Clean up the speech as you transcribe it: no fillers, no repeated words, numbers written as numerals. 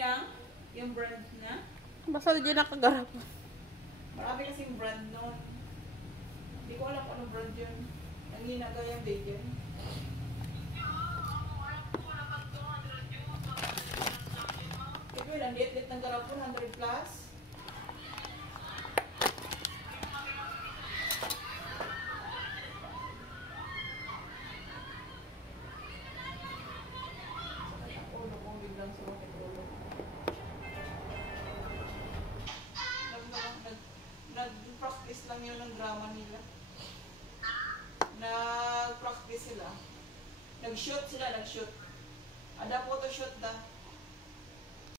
niya? Yung brand na? Basta di nakagarap. Marami kasing brand nun. Hindi ko alam kung anong brand yun. Ang ginagayang date yun. Ito yun, ang liit-liit ng garapon, 100 plus. Nag-practice lang yun ng drama nila. Nag-practice sila. Nag-shoot sila, nag-shoot. Ada photoshoot da.